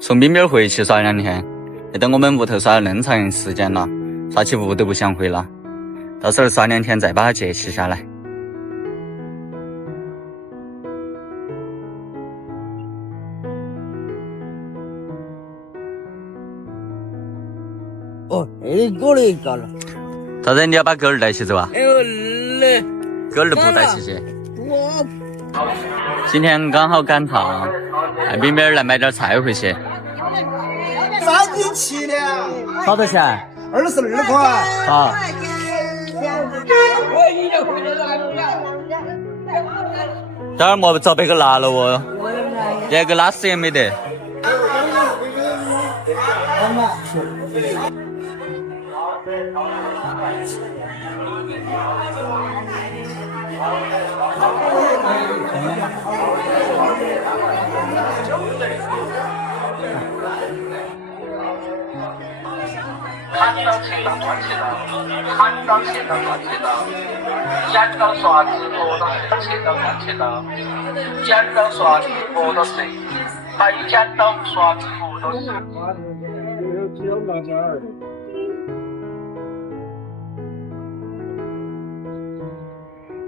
从冰冰回去耍2天，等我们屋头耍了恁长时间了，耍起屋都不想回了。到时候耍2天再把它接起下来。哦，狗的搞了。咋子？你要把狗儿带起走啊？哎呦，那狗儿都不带起去。我今天刚好赶趟，让冰冰来买点菜回去。37两，好多钱22块。好。等会儿莫遭别个拿了哦，连个拉屎也没得。看到钱到赚钱了，看到钱到赚钱了，捡到刷子摸到钱到赚钱了，捡到刷子摸到谁？没捡到刷子摸到谁？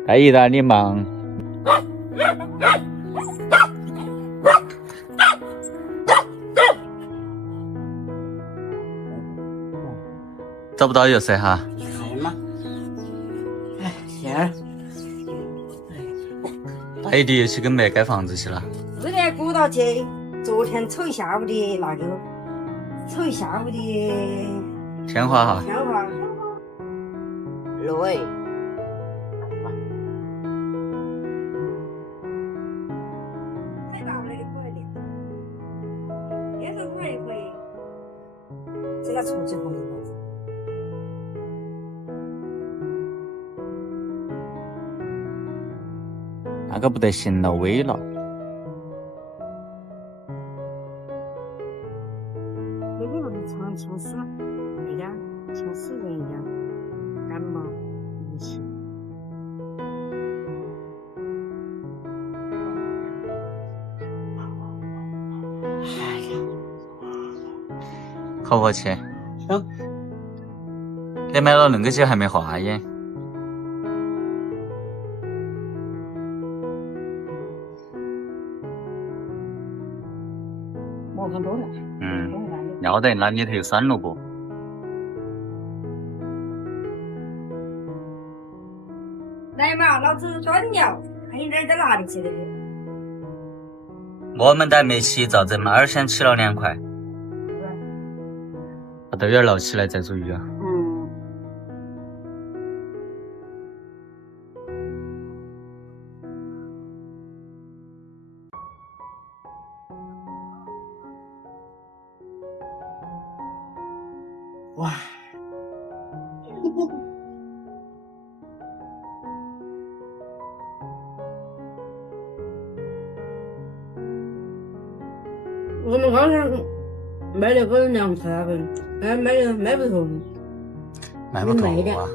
带意大利忙。找不到又是哈。哎妈！哎，天！大弟又去跟妹盖房子去了。这边鼓捣去，昨天瞅一下午的那个，瞅一下午的天花哈。天花。对。太大了就可以的，也是可以。这个出去红的。那个不得行了，危了。这个不是呛死那个，呛死人一样，感冒一起。哎呀，好不好吃？行。你买了恁个酒还没化耶？磨很多了。要得，那里头有酸萝卜。来嘛，老子端尿，看你这儿在哪里去的？我们带没洗澡，这马儿先起了2块。把豆芽捞起来再做鱼啊。哇！我们刚才买了个凉菜那份，买不动。卖不动啊。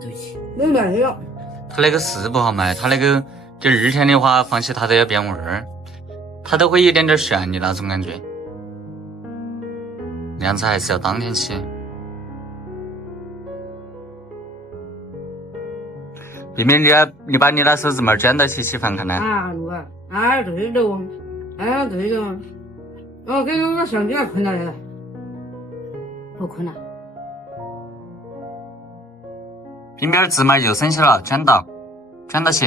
对起。没卖了。他那个是不好卖，他那个就2天的话，放起它都要变味儿，它都会有点炫的那种感觉。凉菜还是要当天起。冰冰，你把你那手指拇卷到起饭看呢？啊，路啊，啊对了，啊对了，哦，给我相机要困了的，不困了。冰冰指拇又生起了，卷到起。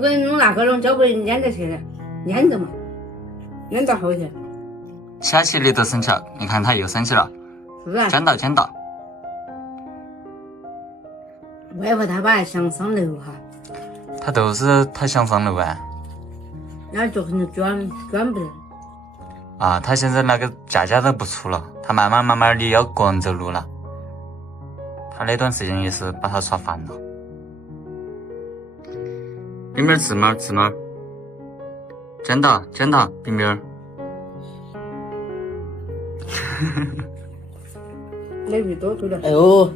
跟弄那个弄交给粘在去的，粘着嘛，粘到后头。小气的都生气了，你看他又生气了，是啊。卷到。外婆他把向上流哈。他都是他向上流啊。那就很卷不得。啊，他现在那个架都不出了，他慢慢的要个人走路了。他那段时间也是把他耍烦了。冰冰吃嘛，卷到，冰冰。那鱼多出来。哎呦！